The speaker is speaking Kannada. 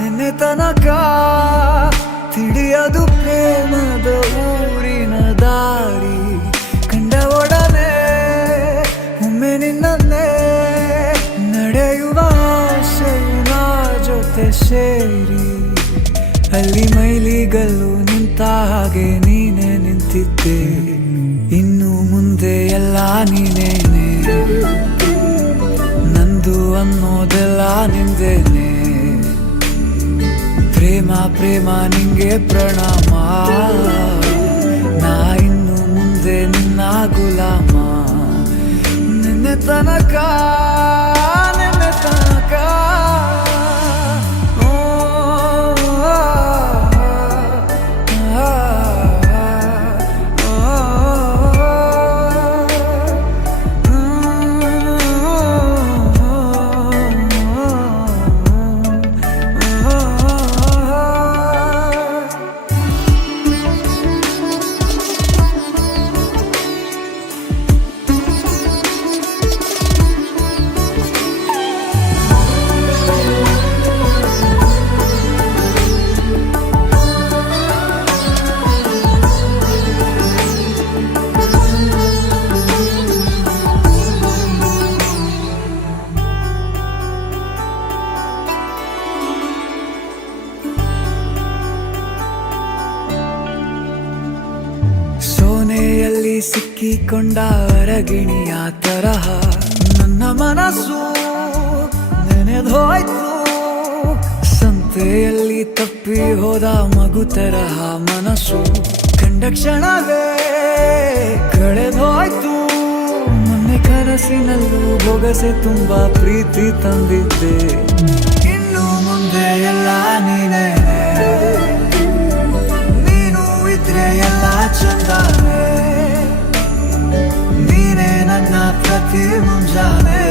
ನಿನ್ನೆ ತನಕ ತಿಳಿಯದು ಪ್ರೇಮದ ಊರಿನ ದಾರಿ. ಕಂಡ ಒಡನೆ ಒಮ್ಮೆ ನಿನ್ನೇ ನಡೆಯುವ ಆಸೆಯ ಜೊತೆ ಸೇರಿ, ಅಲ್ಲಿ ಮೈಲಿಗಲ್ಲು ನಿಂತ ಹಾಗೆ ನೀನೆ ನಿಂತಿದ್ದೆ. ಇನ್ನು ಮುಂದೆ ಎಲ್ಲ ನೀನೇನೆ, ನಂದು ಅನ್ನೋದೆಲ್ಲ ನಿಂದೇನೆ. ಪ್ರೇಮ ಪ್ರೇಮ ನಿಂಗೆ ಪ್ರಣಾಮ, ನಾ ಇನ್ನು ಮುಂದೆ ನಿನ್ನ ಗುಲಾಮ. ನಿನ್ನೆ ತನಕ ಸೋನೆಯಲ್ಲಿ ಸಿಕ್ಕಿಕೊಂಡ ಅರಗಿಣಿಯ ತರಹ ನನ್ನ ಮನಸ್ಸು ನೆನೆದೋಯ್ತು. ಸಂತೆಯಲ್ಲಿ ತಪ್ಪಿ ಹೋದ ಮಗು ತರಹ ಮನಸ್ಸು ಕಂಡ ಕ್ಷಣವೇ ಕಳೆದೋಯ್ತು. ಮೊನ್ನೆ ಕನಸಿನಲ್ಲೂ ಬೊಗಸೆ ತುಂಬಾ ಪ್ರೀತಿ ತಂದಿದ್ದೆ. ಇನ್ನು ಮುಂದೆ ಎಲ್ಲ ನೀನೇ, ನೀನು ಇದ್ರೆ ಎಲ್ಲ ಚಂದಾನೆ. ನೀನೇ ನನ್ನ ಪ್ರತಿ ಮುಂಜಾನೆ.